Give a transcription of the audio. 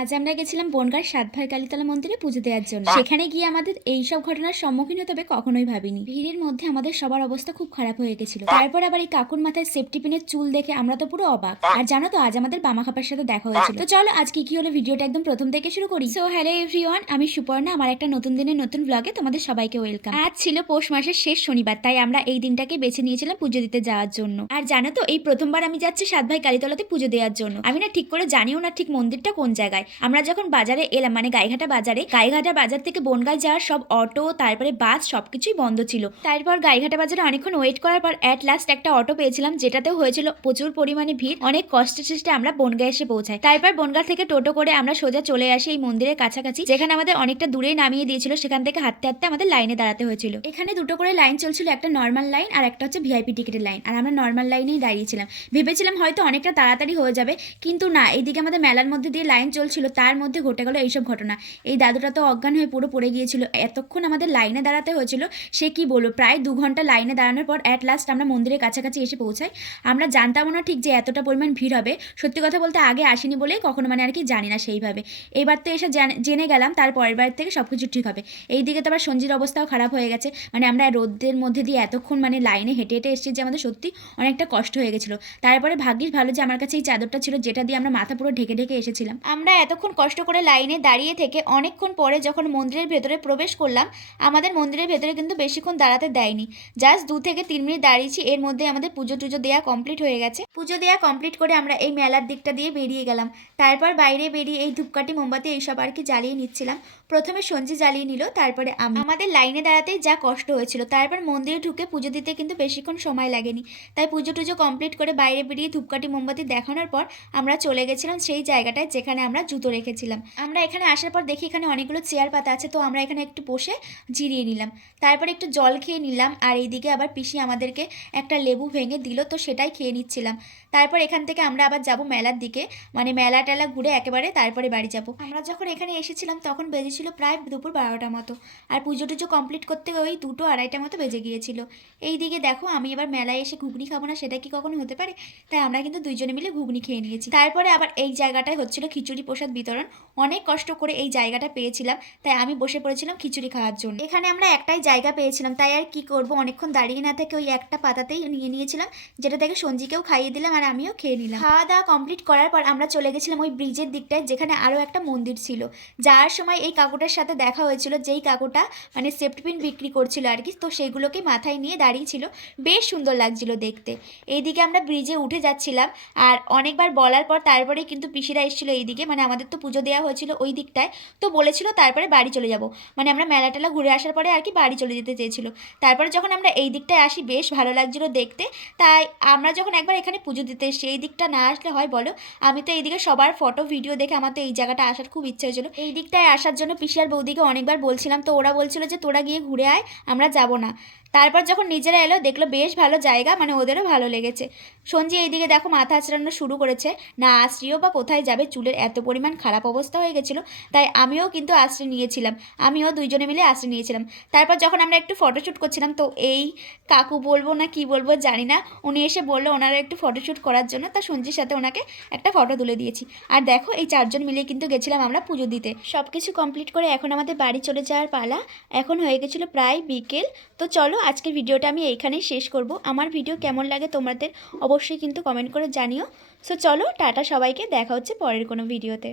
আজ আমরা গেছিলাম বনগার সাতভাই কালীতলা মন্দিরে পুজো দেওয়ার জন্য। সেখানে গিয়ে আমাদের এই সব ঘটনার সম্মুখীন হতে হবে কখনোই ভাবিনি। ভিড়ের মধ্যে আমাদের সবার অবস্থা খুব খারাপ হয়ে গেছিল। তারপর আবার এই কাকুর মাথায় সেফটি পিনের চুল দেখে আমরা তো পুরো অবাক। আর জানো তো আজ আমাদের বামা খাপার সাথে দেখা হয়েছিল। তো চলো আজ কি কি হলো ভিডিওটা একদম প্রথম থেকে শুরু করি। সো হ্যালো এভরিওয়ান আমি সুপর্ণা আমার একটা নতুন দিনের নতুন ব্লগে তোমাদের সবাইকে ওয়েলকাম আজ ছিল পৌষ মাসের শেষ শনিবার তাই আমরা এই দিনটাকে বেছে নিয়েছিলাম পুজো দিতে যাওয়ার জন্য। আর জানো তো এই প্রথমবার আমি যাচ্ছি সাত ভাই কালীতলাতে পুজো দেওয়ার জন্য। আমি না ঠিক করে জানিও না ঠিক মন্দিরটা কোন জায়গায়। আমরা যখন বাজারে এলাম মানে গাইঘাটা বাজারে, গাইঘাটা বাজার থেকে বনগাঁ যাওয়ার সব অটো, তারপরে বাস সবকিছুই বন্ধ ছিল। তারপর গাইঘাটা বাজারে অনেকক্ষণ ওয়েট করার পর অ্যাট লাস্ট একটা অটো পেয়েছিলাম, যেটাতেও হয়েছিল প্রচুর পরিমাণে ভিড়, অনেক কষ্টে চেষ্টে আমরা বনগাঁ এসে পৌঁছাই। তারপর বনগাঁ থেকে টোটো করে আমরা সোজা চলে আসি এই মন্দিরের কাছাকাছি, যেখানে আমাদের অনেকটা দূরেই নামিয়ে দিয়েছিল, সেখান থেকে হাঁটতে হাঁটতে আমাদের লাইনে দাঁড়াতে হয়েছিল। এখানে দুটো করে লাইন চলছিল, একটা নর্মাল লাইন আর একটা হচ্ছে ভিআইপি টিকিটের লাইন আর আমরা নর্মাল লাইনেই দাঁড়িয়েছিলাম। ভেবেছিলাম হয়তো অনেকটা তাড়াতাড়ি হয়ে যাবে, কিন্তু না এইদিকে আমাদের মেলার মধ্যে দিয়ে লাইন চলছিল তার মধ্যে ঘটে গেলো এইসব ঘটনা। এই দাদুটা তো অজ্ঞান হয়ে পুরো পড়ে গিয়েছিল। এতক্ষণ আমাদের লাইনে দাঁড়াতে হয়েছিল, সে কি বলব প্রায় দু ঘণ্টা লাইনে দাঁড়ানোর পর অ্যাট লাস্ট আমরা মন্দিরের কাছাকাছি এসে পৌঁছাই। আমরা জানতামও না ঠিক যে এতটা পরিমাণ ভিড় হবে। সত্যি কথা বলতে আগে আসেনি বলেই কখনো মানে আর কি জানি না সেইভাবে। এইবার তো এসে জেনে গেলাম তার পরের বার থেকে সব কিছু ঠিক হবে। এই দিকে তো আবার সঞ্জির অবস্থাও খারাপ হয়ে গেছে। মানে আমরা রোদের মধ্যে দিয়ে এতক্ষণ মানে লাইনে হেঁটে হেঁটে এসেছি যে আমাদের সত্যি অনেকটা কষ্ট হয়ে গেছিল। তারপরে ভাগ্যিস ভালো যে আমার কাছে এই চাদরটা ছিল, যেটা দিয়ে আমরা মাথা পুরো ঢেকে ঢেকে এসেছিলাম। আমরা এতক্ষণ কষ্ট করে লাইনে দাঁড়িয়ে থেকে অনেকক্ষণ পরে যখন মন্দিরের ভেতরে প্রবেশ করলাম, আমাদের মন্দিরের ভেতরে কিন্তু বেশিক্ষণ দাঁড়াতে দেয়নি। জাস্ট দু থেকে তিন মিনিট দাঁড়িয়েছি, এর মধ্যে আমাদের পুজো টুজো দেওয়া কমপ্লিট হয়ে গেছে। পুজো দেওয়া কমপ্লিট করে আমরা এই মেলার দিকটা দিয়ে বেরিয়ে গেলাম। তারপর বাইরে বেরিয়ে এই ধূপকাঠি, মোমবাতি এইসব আর কি জ্বালিয়ে নিচ্ছিলাম। প্রথমে সঞ্জি জ্বালিয়ে নিল, তারপরে আমি। আমাদের লাইনে দাঁড়াতেই যা কষ্ট হয়েছিল, তারপর মন্দিরে ঢুকে পুজো দিতে কিন্তু বেশিক্ষণ সময় লাগেনি। তাই পুজো টুজো কমপ্লিট করে বাইরে বেরিয়ে ধূপকাঠি, মোমবাতি দেখানোর পর আমরা চলে গেছিলাম সেই জায়গাটায়, যেখানে আমরা জুতো রেখেছিলাম। আমরা এখানে আসার পর দেখি এখানে অনেকগুলো চেয়ার পাতা আছে, তো আমরা এখানে একটু বসে জিরিয়ে নিলাম। তারপরে একটু জল খেয়ে নিলাম, আর এইদিকে আবার পিসি আমাদেরকে একটা লেবু ভেঙে দিল, তো সেটাই খেয়ে নিচ্ছিলাম। তারপর এখান থেকে আমরা আবার যাব মেলার দিকে মানে মেলা টেলা ঘুরে একেবারে তারপরে বাড়ি যাব। আমরা যখন এখানে এসেছিলাম, তখন বেজেছিল প্রায় দুপুর বারোটা মতো, আর পুজো টুজো কমপ্লিট করতে ওই দুটো আড়াইটা মতো বেজে গিয়েছিল। এই দিকে দেখো, আমি এবার মেলায় এসে ঘুগনি খাব না, সেটা কি কখনো হতে পারে? তাই আমরা কিন্তু দুইজনে মিলে ঘুগনি খেয়ে নিয়েছি। তারপরে আবার এই জায়গাটায় হচ্ছিল খিচুড়ি প্রসাদ বিতরণ। অনেক কষ্ট করে এই জায়গাটা পেয়েছিলাম, তাই আমি বসে পড়েছিলাম খিচুড়ি খাওয়ার জন্য। এখানে আমরা একটাই জায়গা পেয়েছিলাম, তাই আর কি করব? অনেকক্ষণ দাঁড়িয়ে না থেকে ওই একটা পাতাতেই নিয়ে নিয়েছিলাম, যেটা থেকে সঞ্জিকেও খাইয়ে দিলাম আর আমিও খেয়ে নিলাম। খাওয়া দাওয়া কমপ্লিট করার পর আমরা চলে গেছিলাম ওই ব্রিজের দিকটায়, যেখানে আরও একটা মন্দির ছিল। যাওয়ার সময় এই কাকুটার সাথে দেখা হয়েছিল, যেই কাকুটা মানে সেফটিপিন বিক্রি করছিল আর কি, তো সেগুলোকে মাথায় নিয়ে দাঁড়িয়েছিল। বেশ সুন্দর লাগছিল দেখতে। এইদিকে আমরা ব্রিজে উঠে যাচ্ছিলাম, আর অনেকবার বলার পর তারপরে কিন্তু পিসিরা এসেছিল এইদিকে মানে আমাদের তো পুজো দেওয়া হয়েছিল ওই দিকটায়। তো বলেছিল তারপরে বাড়ি চলে যাব। মানে আমরা মেলা টেলা ঘুরে আসার পরে আর কি বাড়ি চলে যেতে চেয়েছিল। তারপরে যখন আমরা এই দিকটায় আসি, বেশ ভালো লাগছিল দেখতে। তাই আমরা যখন একবার এখানে পুজো দিতে এসেছি, এই দিকটা না আসলে হয় বলো? আমি তো এইদিকে সবার ফটো ভিডিও দেখে আমার তো এই জায়গাটা আসার খুব ইচ্ছা হয়েছিল। এই দিকটায় আসার জন্য পিসি আর বৌদিকে অনেকবার বলছিলাম। তো ওরা বলছিল যে তোরা গিয়ে ঘুরে আয়, আমরা যাব না। তারপর যখন নিজেরা এলো, দেখল বেশ ভালো জায়গা মানে ওদেরও ভালো লেগেছে। সঞ্জি এইদিকে দেখো মাথা আঁচড়ানো শুরু করেছে। না আশ্রিও বা কোথায় যাবে? চুলের এত পরিমাণ খারাপ অবস্থা হয়ে গেছিল, তাই আমিও কিন্তু আশ্রয় নিয়েছিলাম। আমিও দুইজনে মিলে আশ্রয় নিয়েছিলাম। তারপর যখন আমরা একটু ফটোশ্যুট করছিলাম, তো এই কাকু বলব না কি বলব জানি না, উনি এসে বলল ওনারা একটু ফটোশ্যুট করার জন্য, তা সঞ্জির সাথে ওনাকে একটা ফটো তুলে দিয়েছি। আর দেখো, এই চারজন মিলে কিন্তু গেছিলাম আমরা পুজো দিতে। সব কিছু কমপ্লিট করে এখন আমাদের বাড়ি চলে যাওয়ার পালা। এখন হয়ে গেছিল প্রায় বিকেল। তো চলো আজকের ভিডিওটা আমি এইখানেই শেষ করব। আমার ভিডিও কেমন লাগে তোমাদের অবশ্যই কিন্তু কমেন্ট করে জানিও। সো চলো, টাটা সবাইকে, দেখা হচ্ছে পরের কোনো ভিডিওতে।